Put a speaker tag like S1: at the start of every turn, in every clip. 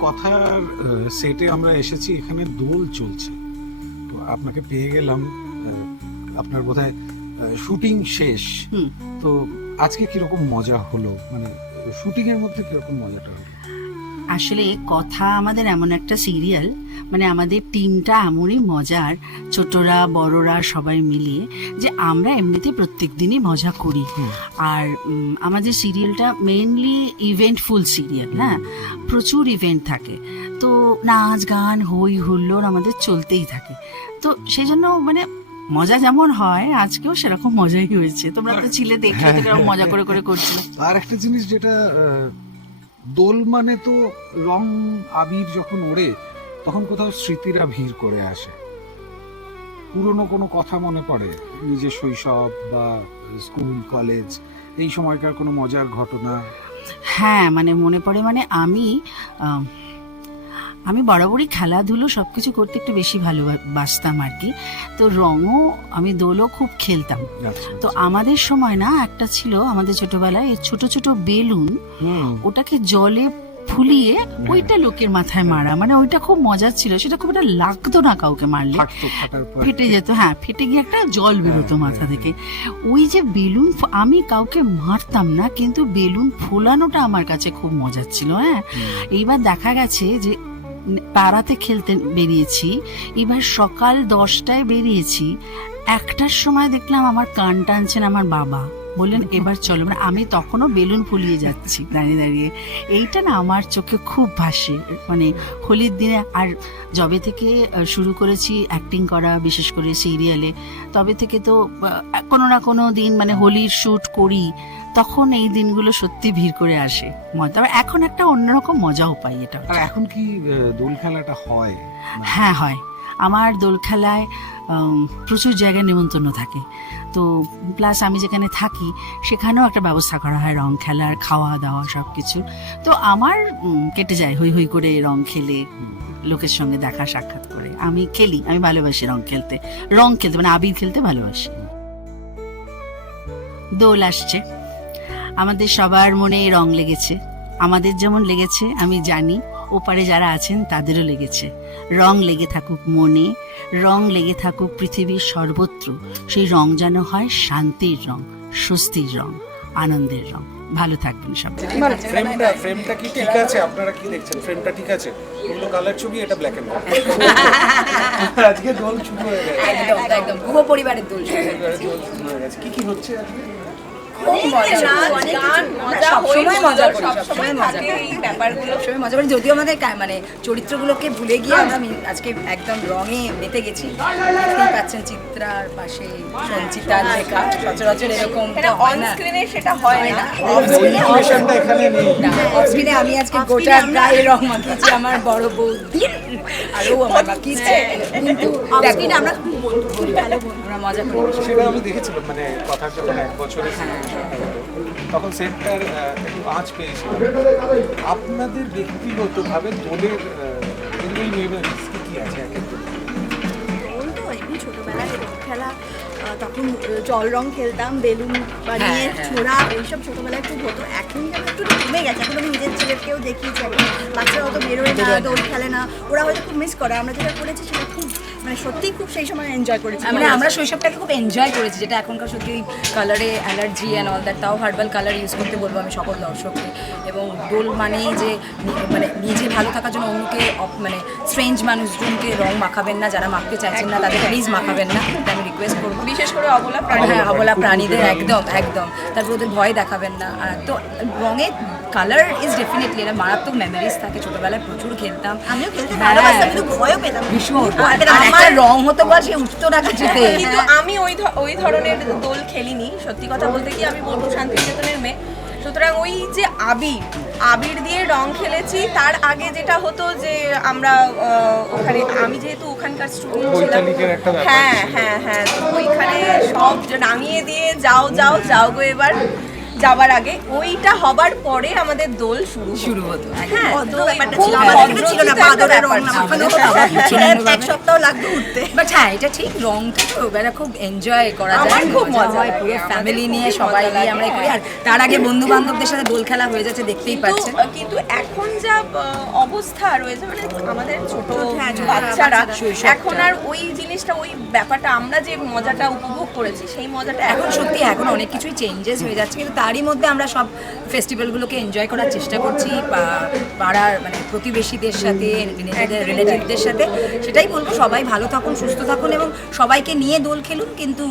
S1: কথার সেটে আমরা এসেছি এখানে দোল চলছে। তো আপনাকে পেয়ে গেলাম আপনার বোধহয় শুটিং শেষ। তো আজকে কীরকম মজা হলো? মানে শুটিং এর মধ্যে কীরকম মজাটা হলো?
S2: আসলে কথা আমাদের এমন একটা সিরিয়াল মানে আমাদের টিমটা এমনই মজার ছোটরা বড়রা সবাই মিলিয়ে যে আমরা এমনিতে প্রত্যেক দিনই মজা করি। আর আমাদের সিরিয়ালটা মেনলি ইভেন্টফুল সিরিয়াল হ্যাঁ প্রচুর ইভেন্ট থাকে। তো নাচ গান হই হুল্লোড় আমাদের চলতেই থাকে। তো সেই জন্য মানে মজা যেমন হয় আজকেও সেরকম মজাই হয়েছে। তোমরা তো ছিলে দেখলে মজা করে করে করছিলে।
S1: আর একটা জিনিস যেটা দোল মানে তো রং, আবির যখন ওড়ে, তখন কোথাও স্মৃতিরা ভিড় করে আসে। পুরনো কোনো কথা মনে পড়ে নিজের শৈশব বা স্কুল, কলেজ, এই সময়কার কোনো মজার ঘটনা?
S2: হ্যাঁ মানে মনে পড়ে মানে আমি আম, বরাবরই খেলাধুলো সব কিছু করতে একটু বেশি ভালোবাসতাম আর কি। তো রঙও আমি দোলও খুব খেলতাম।
S1: আচ্ছা,
S2: তো
S1: আচ্ছা।
S2: আমাদের সময় না একটা ছিল আমাদের ছোটবেলায় এই ছোট ছোট বেলুন ওটাকে জলে ফুলিয়ে ওইটা লোকের মাথায় মারা। মানে ওইটা খুব মজার ছিল। সেটা খুব একটা লাগতো না কাউকে মারলে। ফেটে যেত হ্যাঁ ফেটে গিয়ে একটা জল বেরোতো
S1: হ্যাঁ,
S2: মাথা
S1: হ্যাঁ,
S2: থেকে। ওই যে বেলুন আমি কাউকে মারতাম না কিন্তু বেলুন ফোলানোটা আমার কাছে খুব মজার ছিল হ্যাঁ। এইবার দেখা গেছে যে পাড়াতে খেলতে বেরিয়েছি। এবার সকাল দশটায় বেরিয়েছি। একটার সময় দেখলাম আমার কান টানছেন আমার বাবা। বললেন, এবার চলো। মানে আমি তখনও বেলুন ফুলিয়ে যাচ্ছি দাঁড়িয়ে দাঁড়িয়ে। এইটা না আমার চোখে খুব ভাসে। মানে হোলির দিনে আর যবে থেকে শুরু করেছি অ্যাক্টিং করা, বিশেষ করে সিরিয়ালে তবে থেকে তো কোনো না কোনো দিন মানে হোলির শ্যুট করি। তখন এই দিনগুলো সত্যি ভিড় করে আসে। মজা। তবে এখন একটা অন্যরকম মজাও পাই এটা
S1: আর এখন কি দোল খেলাটা হয়?
S2: হ্যাঁ হয়। আমার দোল খেলায় প্রচুর জায়গায় নেমন্তন্ন থাকে। তো প্লাস আমি যেখানে থাকি সেখানেও একটা ব্যবস্থা করা হয়। রং খেলার খাওয়া দাওয়া সব কিছু তো আমার কেটে যায়। হই হই করে রং খেলে লোকের সঙ্গে দেখা সাক্ষাৎ করে। আমি খেলি আমি ভালোবাসি রং খেলতে। রং খেলতে মানে আবির খেলতে ভালোবাসি। দোল আসছে। আমাদের সবার মনে রং লেগেছে। আমাদের যেমন লেগেছে আমি জানি। ওপারে যারা আছেন তাদেরও লেগেছে। রং লেগে থাকুক মনে রং লেগে থাকুক পৃথিবীর সর্বত্র। সেই রং যেন হয় শান্তির রং স্বস্তির রং আনন্দের রং। ভালো থাকবেন সবাই।
S3: ফ্রেমটা ফ্রেমটা কি ঠিক আছে? আপনারা কি দেখছেন? ফ্রেমটা ঠিক আছে? কালার ছবি এটা ব্ল্যাক এন্ড হোয়াইট আজকে দোল শুরু হয়ে গেছে।
S4: একদম একদম। গুহ পরিবারের দোল শুরু হয়ে গেছে।
S3: কি কি হচ্ছে আজকে?
S4: সবসময় মজা করি
S5: সবসময়
S4: মজা
S5: এই ব্যাপারগুলো।
S4: সবসময় মজা করি। যদিও আমাদের মানে চরিত্রগুলোকে ভুলে গিয়ে আমরা মি- আজকে একদম রঙে মেতে গেছি। দেখতেই পাচ্ছেন চিত্রার পাশে সঞ্চিতার লেখা। সচরাচর এরকম
S5: সেটা হয় না।
S4: অফস্ক্রিনে আমি আজকে গোটা গায়ে রং মাখিয়েছি আমার বড় বৌদি আরও আমার মাখিয়েছে কিন্তু আমরা খুব বন্ধু ভালো বন্ধু আমরা মজা করি।
S3: সেটা আমি দেখেছিলাম মানে কথার যখন এক বছরের তখন সেটটার একটু আঁচ পেয়েছিলাম। আপনাদের ব্যক্তিগতভাবে দোলের এগুলি মেমোরিজ কি কি আছে
S5: এমনি ছোটবেলায় খেলা তখন জল রং খেলতাম বেলুন বানিয়ে
S4: হ্যাঁ, হ্যাঁ।
S5: ছোড়া এইসব ছোটবেলায় খুব হতো। এখন কমে গেছে। এখন আমি নিজের ছেলেকেও দেখিয়েছি এখন। বাচ্চারা অত বেরোয় না। দোল খেলে না। ওরা হয়তো খুব মিস করে। আমরা যেটা করেছি সেটা খুব মানে সত্যিই খুব সেই সময় এনজয় করেছি।
S4: মানে আমরা শৈশবটাকে খুব এনজয় করেছি যেটা এখনকার সত্যি ওই কালারে অ্যালার্জি অ্যান্ড অল দ্যাট তাও হার্বাল কালার ইউজ করতে বলব আমি সকল দর্শককে। এবং দোল মানেই যে মানে নিজে ভালো থাকার জন্য অন্যকে মানে স্ট্রেঞ্জ মানুষজনকে রং মাখাবেন না যারা মাখতে চাইছেন না তাদের প্লিজ মাখাবেন না। আমি রিকোয়েস্ট করব।
S5: বিশেষ করে অবলা
S4: হ্যাঁ অবলা প্রাণীদের একদম একদম। তারপর ওদের ভয় দেখাবেন না। আর তো রঙে কালার ইজ ডেফিনেটলি এটা মারাত্মক মেমোরিজ থাকে। ছোটবেলায় প্রচুর খেলতাম।
S5: আমিও খেলতে
S4: হ্যাঁ।
S5: ভালোবাসতাম কিন্তু ভয়ও পেতাম।
S4: ভীষণ।
S5: আর
S4: একটা রং হতো বল সে উঠতো না কিছুতে
S6: কিন্তু আমি ওই ওই ধরনের দোল খেলিনি। সত্যি কথা বলতে কি আমি বলব শান্তিনিকেতনের মেয়ে। সুতরাং ওই যে আবির আবির দিয়ে রং খেলেছি। তার আগে যেটা হতো যে আমরা ওখানে আমি যেহেতু ওখানকার স্টুডেন্ট ছিলাম।
S3: বৈতালিকের একটা ব্যাপার
S6: হ্যাঁ হ্যাঁ হ্যাঁ। তো ওইখানে সব রাঙিয়ে দিয়ে যাও যাও যাও গো এবার। যাবার আগে ওইটা হবার পরে আমাদের দোল শুরু
S4: শুরু হতো।
S6: হ্যাঁ
S5: ভদ্র
S6: তো
S5: ব্যাপারটা ছিল। আমাদের ছিল না
S6: একটা
S5: রং
S6: ব্যাপার ছিল।
S5: মাখানো
S4: ছিল।
S5: এক সপ্তাহ লাগতো উঠতে।
S4: বাট হ্যাঁ এটা ঠিক রং তো এবারে খুব এনজয় করা যায়
S6: আমার খুব মজা
S4: হয় পুরো ফ্যামিলি নিয়ে সবাই আমরা করি। আর তার আগে বন্ধু বান্ধবদের সাথে দোল খেলা হয়ে যাচ্ছে দেখতেই পাচ্ছেন।
S6: কিন্তু এখন যা অবস্থা রয়েছে মানে আমাদের ছোট
S5: হ্যাঁ,
S6: বাচ্চারা এখন আর ওই জিনিসটা ওই ব্যাপারটা আমরা যে মজাটা উপভোগ করেছি সেই মজাটা
S4: এখন সত্যি এখন অনেক কিছুই চেঞ্জেস হয়ে যাচ্ছে কিন্তু তারই মধ্যে আমরা সব ফেস্টিভ্যালগুলোকে এনজয় করার চেষ্টা করছি পাড়ার মানে প্রতিবেশীদের সাথে রিলেটিভদের সাথে সেটাই বলব সবাই ভালো থাকুন সুস্থ থাকুন এবং সবাইকে নিয়ে দোল খেলুন কিন্তু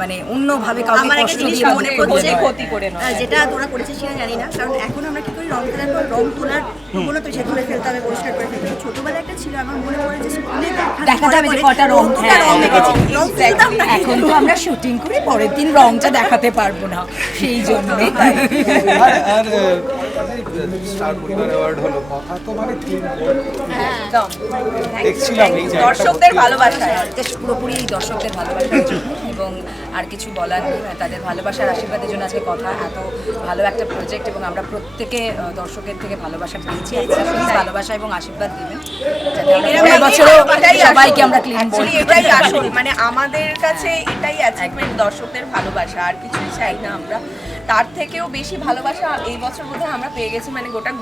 S4: মানে অন্যভাবে কাউকে কষ্ট দিয়ে
S5: মনে
S4: নয়।
S6: ক্ষতি করে নয়।
S5: আহ, যেটা তোরা করেছিস কিনা জানি না কারণ এখন আমরা কি করি রং তোলার রং তোলার প্রবণতা সে তুলে ফেলতে হবে পরিষ্কার করে ফেলতে হবে ছোটবেলায় একটা ছিল আমার মনে পড়ে যে স্কুলে
S4: দেখাতে হবে যে কটা রং
S5: রং
S4: হ্যাঁ, হ্যাঁ,
S5: না
S4: এখন তো আমরা শুটিং করে পরের দিন রংটা দেখাতে পারব না সেই জন্য।
S3: আর আর স্টার পরিবার অ্যাওয়ার্ড হলো কথা তো মানে দেখছিলাম
S6: দর্শকদের
S4: ভালোবাসা পুরোপুরি দর্শকদের ভালোবাসার জন্য এবং আর কিছু বলার নেই। তাদের ভালোবাসার আশীর্বাদের জন্য আজকে কথা এত ভালো একটা প্রজেক্ট এবং আমরা প্রত্যেকে দর্শকের থেকে ভালোবাসা পেয়েছি। প্লিজ ভালোবাসা এবং আশীর্বাদ দিবেন। সবাইকে আমরা ক্লিন
S6: এটাই আসল মানে আমাদের কাছে এটাই অ্যাচিভমেন্ট দর্শকদের ভালোবাসা। আর কিছুই চাই না আমরা। তার থেকেও বেশি ভালোবাসা এই বছর বোধহয় আমরা পেয়ে গেছি। মানে গোটা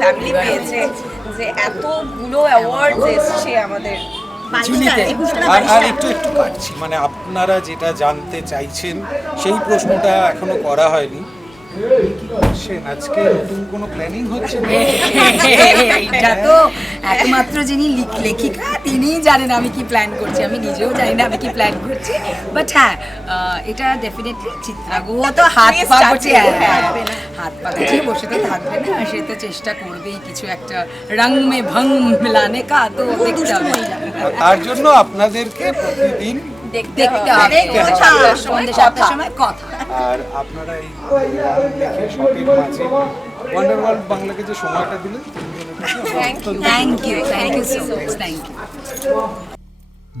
S6: ফ্যামিলি পেয়েছে যে এতগুলো অ্যাওয়ার্ডস এসছে আমাদের।
S3: আর আর একটু একটু কাটছি। মানে আপনারা যেটা জানতে চাইছেন সেই প্রশ্নটা এখনও করা হয়নি। আজকে নতুন কোনো প্ল্যানিং হচ্ছে?
S4: এটা তো একমাত্র যিনি লিখ- লেখিকা তিনিই জানেন আমি কি প্ল্যান করছি। আমি নিজেও জানি না আমি কি প্ল্যান করছি। বাট হ্যাঁ এটা ডেফিনেটলি চিত্রাগো তো হাত পা করছে। হ্যাঁ,
S6: থাকবে না।
S4: হাত পা গুটিয়ে বসে তো থাকবে না। সে তো চেষ্টা করবেই কিছু একটা রং মে ভং মিলানে কা তো দেখতে হবে।
S3: তার জন্য আপনাদেরকে প্রতিদিন
S6: দেখতে হবে।
S4: সন্ধ্যে সাতটার সময় কথা।
S3: আর আপনারা এই দেখে শখের মাঝে ওয়ান্ডার ওয়ার্ল্ড বাংলাকে যে সময়টা দিলেন.
S4: Thank you thank you so much thank you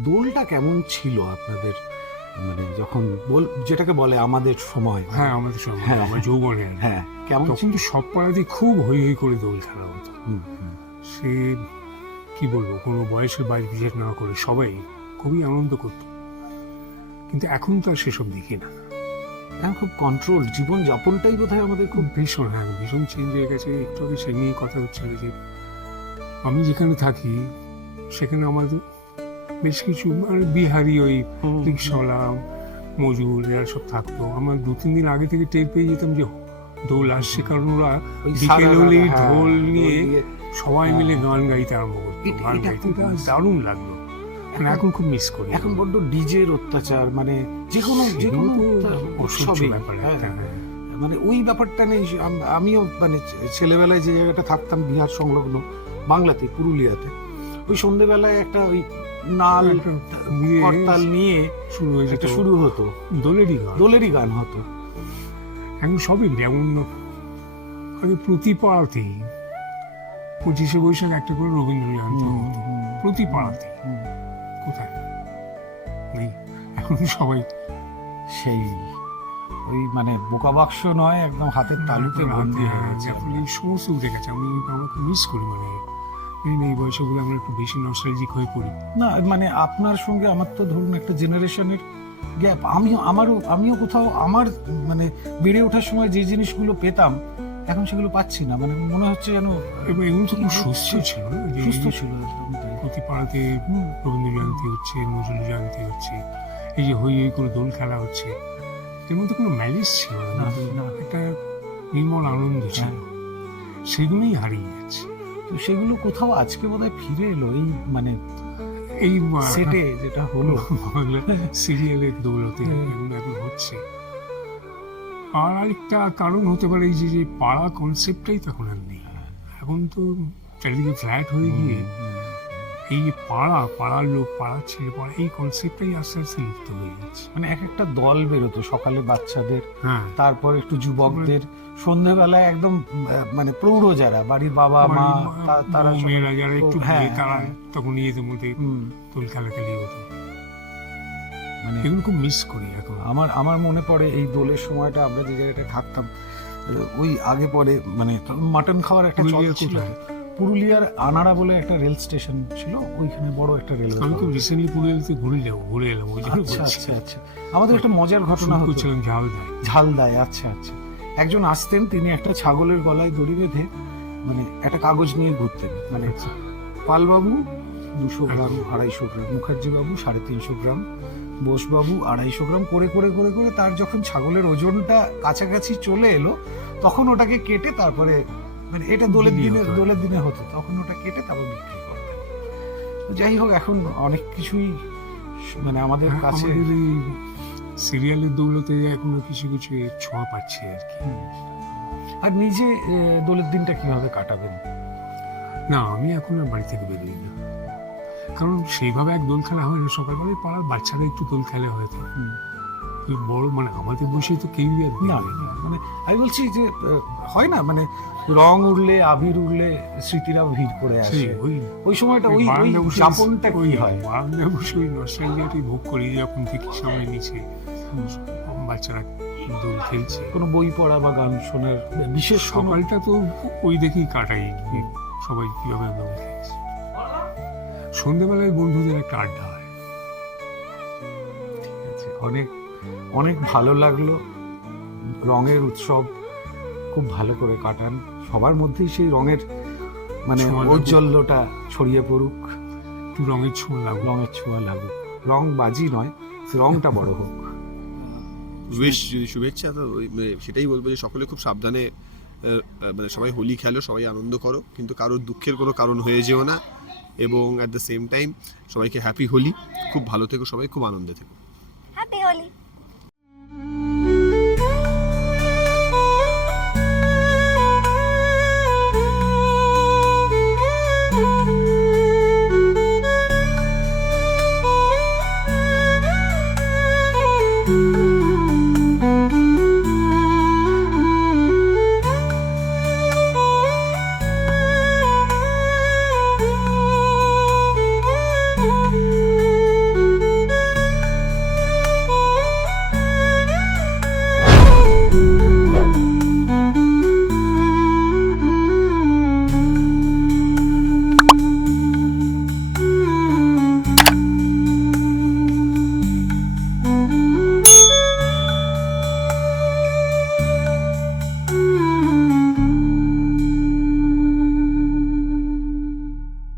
S1: দোলটা কেমন ছিল আপনাদের? মানে যখন বল যেটাকে বলে আমাদের সময়।
S7: হ্যাঁ আমাদের সময়
S1: হ্যাঁ,
S7: আমার যৌবনে
S1: হ্যাঁ কেমন
S7: তখন তো সব পাড়াতেই খুব হই হই করে দোল খেলা হতো। সে কি বলব কোনো বয়সের বাইরে বিশেষ না করে সবাই খুবই আনন্দ করত। কিন্তু এখন তো আর সেসব দেখি না।
S1: এখন খুব কন্ট্রোল জীবন যাপনটাই বোধ হয় আমাদের খুব
S7: ভীষণ হ্যাঁ ভীষণ চেঞ্জ হয়ে গেছে। একটু আগে সে নিয়ে কথা হচ্ছিল যে আমি যেখানে থাকি সেখানে আমাদের বেশ কিছু মানে বিহারি ওই রিক্সাওয়ালা মজুর এরা সব থাকতো। আমার দু তিন দিন আগে থেকে টের পেয়ে যেতাম যে দোল আসছে কারণ ওরা বিকেল হলেই
S1: হ্যাঁ,
S7: ঢোল নিয়ে সবাই
S1: হ্যাঁ।
S7: মিলে গান গাইতে আরম্ভ করতো দারুণ লাগল। মানে এখন খুব মিস করি।
S1: এখন বড্ড ডিজের অত্যাচার মানে যে কোনো যে কোনো
S7: অসহ্য ব্যাপার
S1: হ্যাঁ,
S7: হ্যাঁ।
S1: মানে ওই ব্যাপারটা নেই আমিও মানে ছেলেবেলায় যে জায়গাটা থাকতাম বিহার সংলগ্ন বাংলাতে পুরুলিয়াতে ওই সন্ধেবেলায় একটা ওই নাল
S7: ইয়ে
S1: করতাল নিয়ে
S7: শুরু হয়ে যেত।
S1: শুরু হতো।
S7: দোলেরই গান।
S1: দোলেরই গান হতো।
S7: এখন সবই যেমন আগে প্রতি পাড়াতেই পঁচিশে বৈশাখ একটা করে রবীন্দ্র জয়ন্তী প্রতি পাড়াতে
S1: হুম।
S7: কোথায়? নেই। এখন সবাই
S1: সেই ওই মানে বোকা বাক্স নয় একদম হাতের তালুতে বন্দি হয়ে গেছে।
S7: এখন এই সমস্ত উঠে গেছে আমি আমাকে মিস করি মানে এই এই বয়সগুলো আমরা একটু বেশি নস্টালজিক হয়ে পড়ি।
S1: না মানে আপনার সঙ্গে আমার তো ধরুন একটা জেনারেশনের গ্যাপ আমিও আমারও আমিও কোথাও আমার মানে বেড়ে ওঠার সময় যে জিনিসগুলো পেতাম এখন সেগুলো পাচ্ছি না। মানে মনে হচ্ছে যেন
S7: এবং এগুলো তো খুব সুস্থ ছিল
S1: সুস্থ ছিল।
S7: প্রতি পাড়াতে রবীন্দ্র জয়ন্তী হচ্ছে নজরুল জয়ন্তী হচ্ছে এই যে হই হই করে দোল খেলা হচ্ছে এর মধ্যে কোনো ম্যালিস ছিল না। একটা নির্মল আনন্দ ছিল। সেগুলোই হারিয়ে যাচ্ছে
S1: তো সেগুলো কোথাও আজকে বোধহয় ফিরে এলো এই মানে
S7: এই
S1: সেটে যেটা হলো।
S7: সিরিয়ালের দৌলতে
S1: হুম।
S7: এগুলো এখন হচ্ছে। আর আরেকটা কারণ হতে পারে এই যে যে পাড়া কনসেপ্টটাই তখন আর নেই। এখন তো চারিদিকে ফ্ল্যাট হয়ে গিয়ে এই পাড়া পাড়ার লোক পাড়া ছেড়ে পড়া এই কনসেপ্টটাই আস্তে আস্তে লুপ্ত হয়ে যাচ্ছে।
S1: মানে এক একটা দল বেরোতো সকালে বাচ্চাদের
S7: হ্যাঁ।
S1: তারপর একটু যুবকদের। সন্ধ্যেবেলায় একদম মানে প্রৌঢ় যারা বাড়ির বাবা মা তারা
S7: মেয়েরা যারা একটু
S1: হ্যাঁ,
S7: তারা
S1: হ্যাঁ।
S7: তখন নিজেদের মধ্যে দোল খেলাখেলি হতো।
S1: মানে
S7: এগুলো খুব মিস করি এখন।
S1: আমার আমার মনে পড়ে এই দোলের সময়টা আমরা যে জায়গাটা থাকতাম ওই আগে পরে মানে মাটন খাওয়ার একটা চল ছিল? পুরুলিয়ার আনাড়া বলে একটা রেল স্টেশন ছিল ওইখানে বড় একটা রেল
S7: আমি খুব রিসেন্টলি পুরুলিয়াতে ঘুরে যাব ঘুরে এলাম ওই জন্য
S1: আচ্ছা আচ্ছা আচ্ছা। আমাদের একটা মজার ঘটনা হতো।
S7: করছিলাম ঝাল দেয়
S1: ঝালদায় আচ্ছা আচ্ছা। একজন আসতেন তিনি একটা ছাগলের গলায় দড়ি বেঁধে মানে একটা কাগজ নিয়ে ঘুরতেন। মানে
S7: আচ্ছা।
S1: পালবাবু দুশো গ্রাম আড়াইশো গ্রাম মুখার্জি বাবু সাড়ে তিনশো গ্রাম বোসবাবু আড়াইশো গ্রাম করে করে করে করে তার যখন ছাগলের ওজনটা কাছাকাছি চলে এলো তখন ওটাকে কেটে তারপরে মানে এটা দোলের দিনে দোলের দিনে হতো তখন ওটা কেটে তারপর বিক্রি করতেন যাই হোক এখন অনেক কিছুই মানে আমাদের
S7: হ্যাঁ,
S1: কাছে
S7: সিরিয়ালের দৌলতে এখনও কিছু কিছু ছোঁয়া পাচ্ছি আর কি।
S1: আর নিজে দোলের দিনটা কীভাবে কাটাবেন?
S7: না আমি এখন আর বাড়ি থেকে বেরিয়ে না। কারণ সেইভাবে এক দোল খেলা হয় না সকালবেলায় পাড়ার বাচ্চারা একটু দোল খেলে হয়তো বড় মানে আমাদের বসে তো কেউই আর
S1: না মানে আমি বলছি যে হয় না? মানে রং উড়লে আবির উড়লে স্মৃতিরা ভিড় করে আসে।
S7: ওই
S1: ওই সময়টা ওই ওই যাপনটা
S7: ওই
S1: কি হয়?
S7: বারান্দায় বসে ওই নস্টালজিয়াটাই ভোগ করি যখন থেকে সামনে নিচে বাচ্চারা দোল খেলছে।
S1: কোনো বই পড়া বা গান শোনার বিশেষ
S7: সকালটা তো ওই দেখেই কাটাই সবাই কীভাবে দোল খেলছে। সন্ধ্যেবেলায় বন্ধুদের একটা আড্ডা হয়।
S1: অনেক অনেক ভালো লাগল। রঙের উৎসব খুব ভালো করে কাটান। সবার মধ্যেই সেই রঙের মানে ঔজ্জ্বল্যটা ছড়িয়ে পড়ুক।
S7: একটু রঙের ছোঁয়া লাগল
S1: রঙের ছোঁয়া লাগুক। রং বাজি নয় রংটা বড় হোক।
S8: বেশ যদি শুভেচ্ছা তো ওই মানে সেটাই বলব যে সকলে খুব সাবধানে মানে সবাই হোলি খেলো সবাই আনন্দ করো কিন্তু কারোর দুঃখের কোনো কারণ হয়ে যেও না। এবং অ্যাট দ্য সেম টাইম সবাইকে হ্যাপি হোলি। খুব ভালো থেকো সবাই খুব আনন্দে থেকো।
S5: হ্যাপি হোলি।